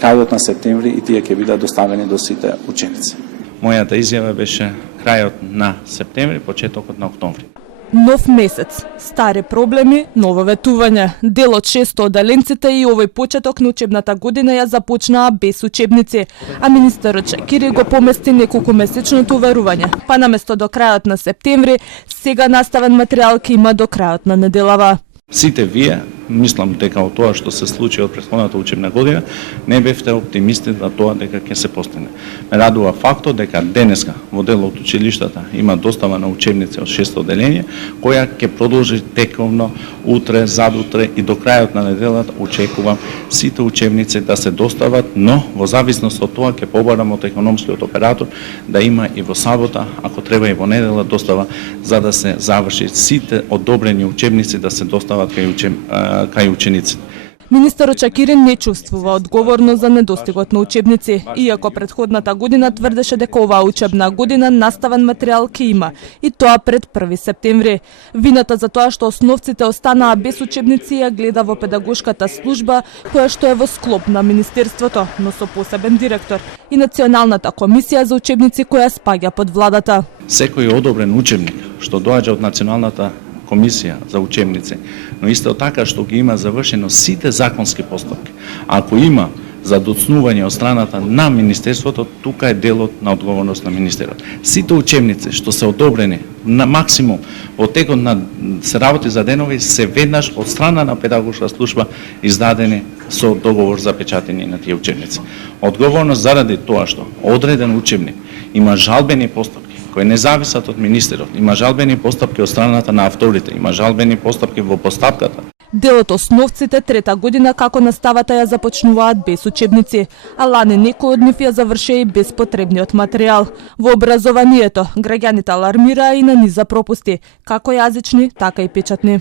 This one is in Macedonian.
крајот на септември и тие ќе бидат доставени до сите ученици. Мојата изјава беше крајот на септември, почетокот на октомври. Нов месец, стари проблеми, ново ветување. Дел од 600 оделенците и овој почеток на учебната година ја започнаа без учебници, а министерот Чакири го помести неколкумесечното уверување. Па наместо до крајот на септември, сега наставен материјал ќе има до крајот на неделава. Сите вие, мислам дека од тоа што се случи од претходната учебна година, не бевте оптимисти за тоа дека ќе се постигне. Ме радува фактот дека денеска во дел од училиштата има достава на учебници од 600 оделенија, која ќе продолжи тековно утре, задутре и до крајот на неделата. Очекувам сите учебници да се достават, но во зависност од тоа ќе побарам од економскиот оператор да има и во сабота, ако треба и во недела достава, за да се заврши сите одобрени учебници да се достават кај учениците. Министерот Чакири не чувствува одговорност за недостигот на учебници, иако претходната година тврдеше дека оваа учебна година наставен материјал ќе има, и тоа пред 1 септември. Вината за тоа што основците останаа без учебници ја гледа во педагошката служба, која што е во склоп на Министерството, но со посебен директор, и Националната комисија за учебници која спаѓа под владата. Секој одобрен учебник што доаѓа од Националната комисија за учебници, но исто така што ги има завршено сите законски постапки. Ако има задоцнување од страната на Министерството, тука е делот на одговорност на Министерот. Сите учебници што се одобрени на максимум во текот на се работи за денови, се веднаш од страна на педагошка служба издадени со договор за печатење на тие учебници. Одговорност заради тоа што одреден учебник има жалбени постапки кои не зависат од министерот, има жалбени постапки од страната на авторите, има жалбени постапки во постапката. Дел од основците трета година како наставата ја започнуваат без учебници, а лани некои од нив ја завршеа и без потребниот материјал. Во образованието, граѓаните алармираа и на низ за пропусти, како јазични, така и печатни.